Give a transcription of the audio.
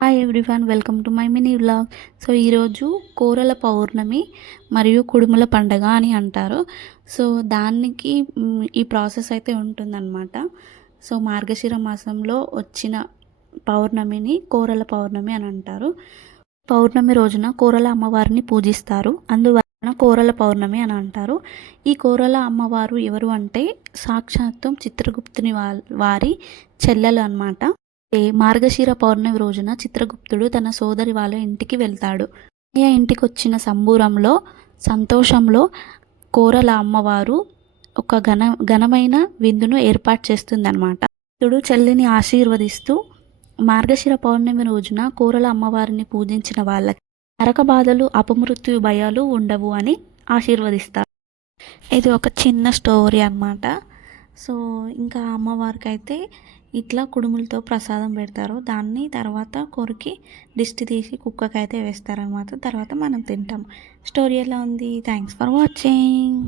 Hi everyone, welcome to my mini vlog. So ఈరోజు కోరల పౌర్ణమి మరియు కుడుముల పండగ అని అంటారు. సో దానికి ఈ ప్రాసెస్ అయితే ఉంటుందన్నమాట. సో మార్గశిర మాసంలో వచ్చిన పౌర్ణమిని కోరల పౌర్ణమి అని అంటారు. పౌర్ణమి రోజున కోరల అమ్మవారిని పూజిస్తారు, అందువలన కోరల పౌర్ణమి అని అంటారు. ఈ కోరల అమ్మవారు ఎవరు అంటే సాక్షాత్తం చిత్రగుప్తుని వారి చెల్లెలు అన్నమాట. మార్గశిర పౌర్ణమి రోజున చిత్రగుప్తుడు తన సోదరి వాళ్ళ ఇంటికి వెళ్తాడు. అన్నయ్య ఇంటికి వచ్చిన సంబూరంలో సంతోషంలో కోరల అమ్మవారు ఒక ఘనమైన విందును ఏర్పాటు చేస్తుందన్నమాట. చిత్తుడు చెల్లిని ఆశీర్వదిస్తూ మార్గశిర పౌర్ణమి రోజున కోరల అమ్మవారిని పూజించిన వాళ్ళకి నరక బాధలు, అపమృత్యు భయాలు ఉండవు అని ఆశీర్వదిస్తారు. ఇది ఒక చిన్న స్టోరీ అన్నమాట. సో ఇంకా అమ్మవారికి అయితే ఇట్లా కుడుములతో ప్రసాదం పెడతారు. దాన్ని తర్వాత కొరికి దిష్టి తీసి కుక్కకైతే వేస్తారనమాట. తర్వాత మనం తింటాం. స్టోరీ ఎలా ఉంది? Thanks for watching.